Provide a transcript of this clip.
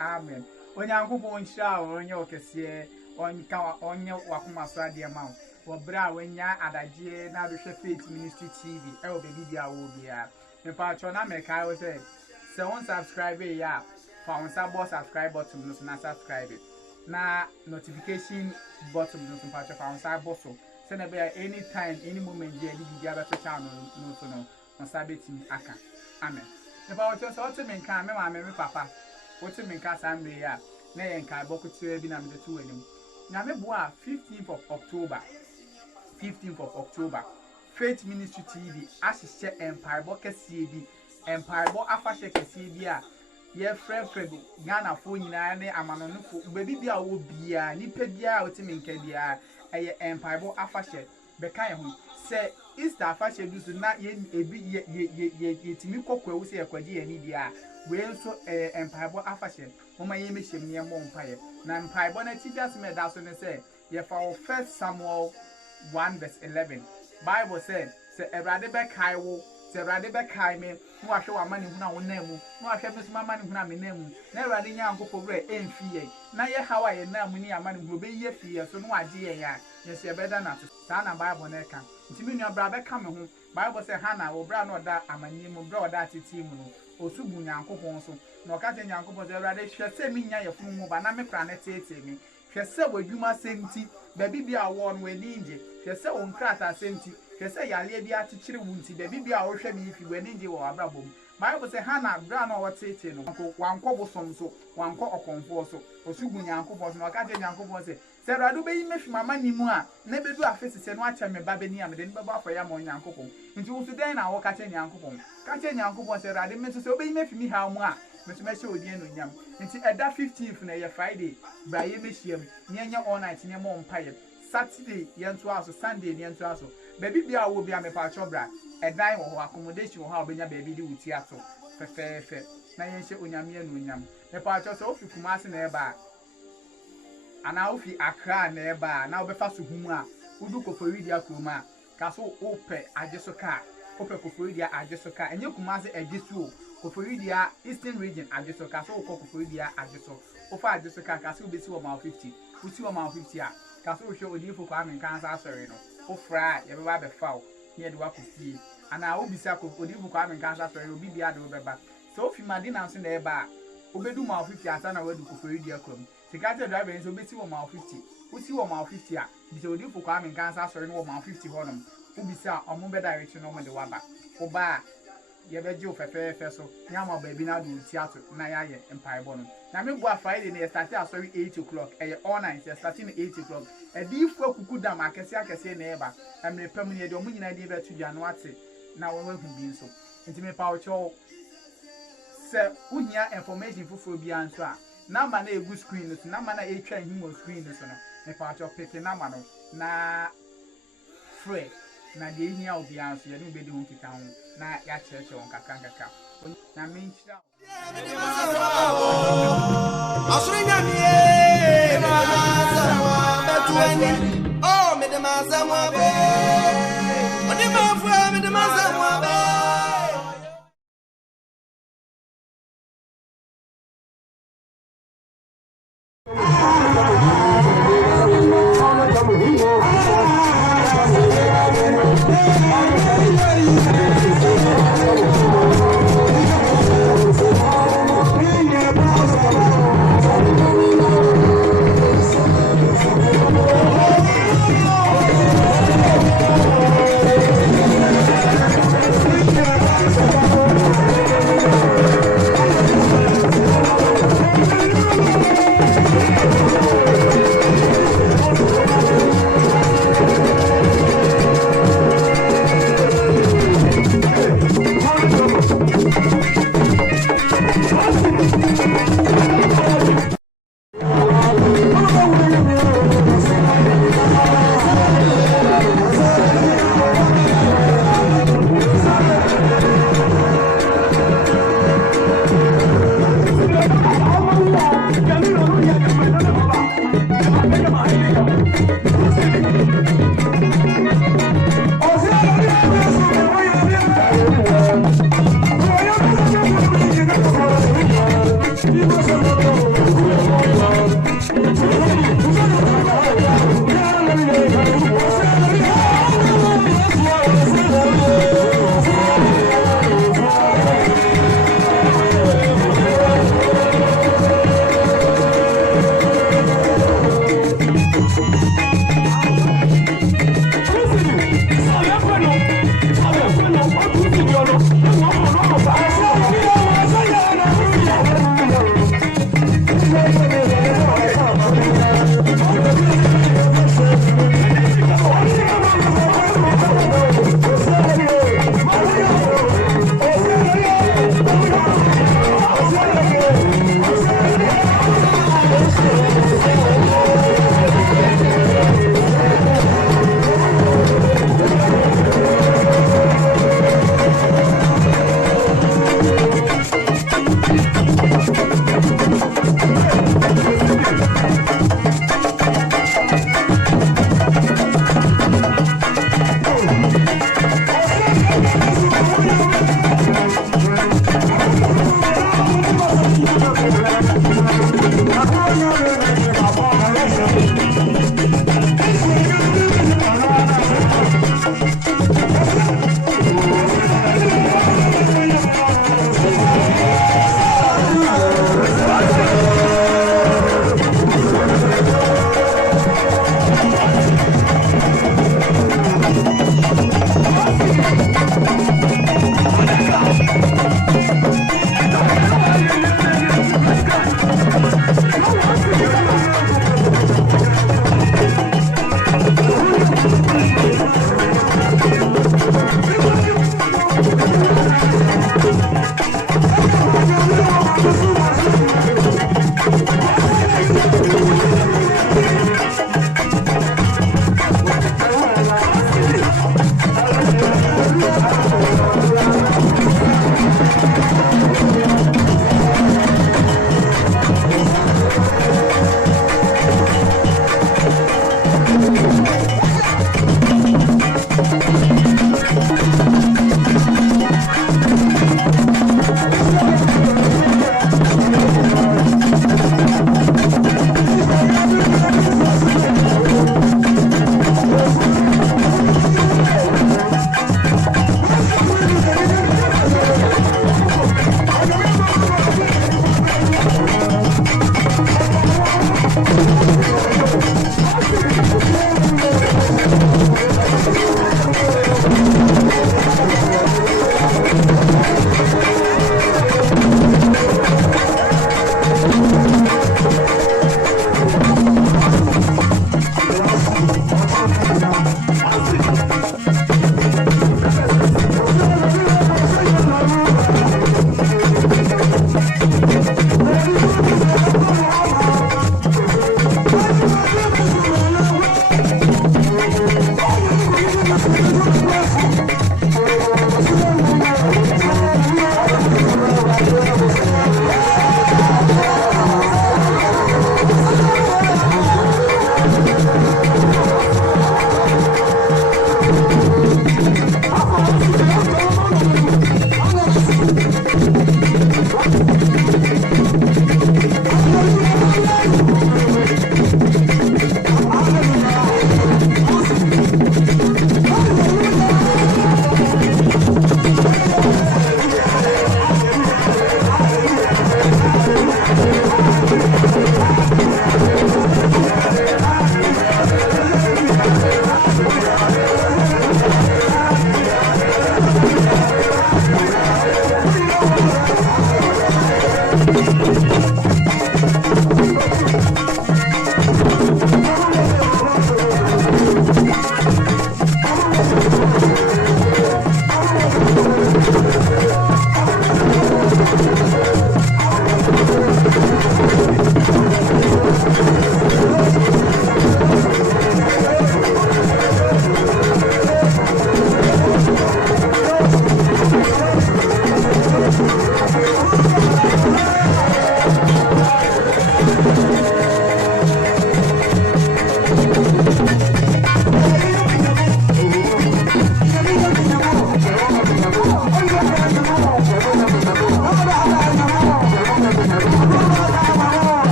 amen. Onyankopon nhyira wo onye okese onye wakoma so ade ma wo bra wanya adaje na do hwe Faith Ministry TV e wo bebi dia wo bia me pa cho na me kai wo say won subscribe ya fa won subscribe button no na subscribe na notification button no pa cho fa won so say na be anytime any moment je di bia be to channel no so no on sabeti aka amen me pa cho so to me kan me ma me papa what me kan sambe ya na yen kan bokutu bi na me to anim na me boa 15th of October Faith Ministry TV asise empire bo kese bi empire bo afahye kese bi a ye frefre Ghana fo nyina ne amanonfo bebi bia wo bia nipa bia a otimi nka bia eye empire bo afahye be kan ho se Easter afahye du so na ye ebi ye timi kokwa wo se yakwaje ye ni bia we nso empire bo afahye mama ye mehyem ne mo mpaye na empire bo na teachers me da so ne se ye fa 1 Samuel 1:11 Bible said say Awurade be kai wo say Awurade be kai me no ahwe wa mani hu na wo na mu no ahwe me so mani hu na me na mu na Awurade Nyankopɔ bra emfi ye na ye hawa ye na mu ni amani hu be ye fi ye so no age ye ya ye se be da na so sa na Bible na ka ntimi nua bra be ka me hu Bible say Hana wo bra no da amani mu bra oda titi mu no osugu Nyankopɔ so na ka te Nyankopɔ say Awurade hwe se mi nya ye funu mu ba na me kra na tete mi hwe se wadwuma semti baby bia wo no ani nje hwe se wo nkrata semti hwe se yale bia akyekyere wunti baby bia wo hwe mi fi wani nje wo abrabom Bible say Hana bra na wo tete no wankɔ bosom so wankɔ okonfo so osugu Nyankopɔ so na ka te Nyankopɔ say Awurade be yi mefi mama ni mu a na bedu afese se no acha me ba beni am de no beba afọ ya mo Nyankopɔ nti wo su den na wo ka te Nyankopɔ say Awurade me so se obe yi mefi mi ha mu a me so me hye odi eno nyam nti eda 15th na ye Friday bra ye mehiam ne anya all night ne mo mpaye Saturday ye nto aso Sunday ne nto aso baby bia wo bia me pa chobra edan wo accommodation wo ha obenya baby di wuti ato fefefe na ye hye onyame eno nyam me pa cho so ofi Kumasi na eba ana ofi Accra na eba na obefa so humu a udu Koforidia kroma ka so ope ajeso ka ope Koforidia ajeso ka enye Kumasi ajeso Koforidia Eastern region ajeso ka so Koforidia ajeso ofa ajeso ka so obesi wo ma 50 uti wo ma 50 a ka so hwe odifo kwa men kan sa sori no ofra ye be ba be fawo ye de wa kofie ana obisa ko odifo kwa men kan sa sori obi bia de obeba so ofi madina nso na eba obedu ma 50 asa na wadu Koforidia krom sikate driver nso obesi wo ma 50 uti wo ma 50 a bisa odifo kwa men kan sa sori no wo ma 50 honom obisa omo be direct no mo de waba oba ye beje ofefefe so nyama baby na do theater na ya ye empire bono na me go Friday na start asori 8 o'clock all night starting 8 o'clock di fu akuku dam akese na eba amre pam ne de omu nyina de be tu no ate na wo hu bi nso nti me pa ocho se unya information fufuro bi anso a number na egu screen no number na etwa himo screen no so no me pa ocho pick number no na free na de hia obi anso ye no be de hu kika ho na ya cheche won kakaka na me nchira asurinya nie mazawa betuani oh me de mazawa be oni mafu me de mazawa be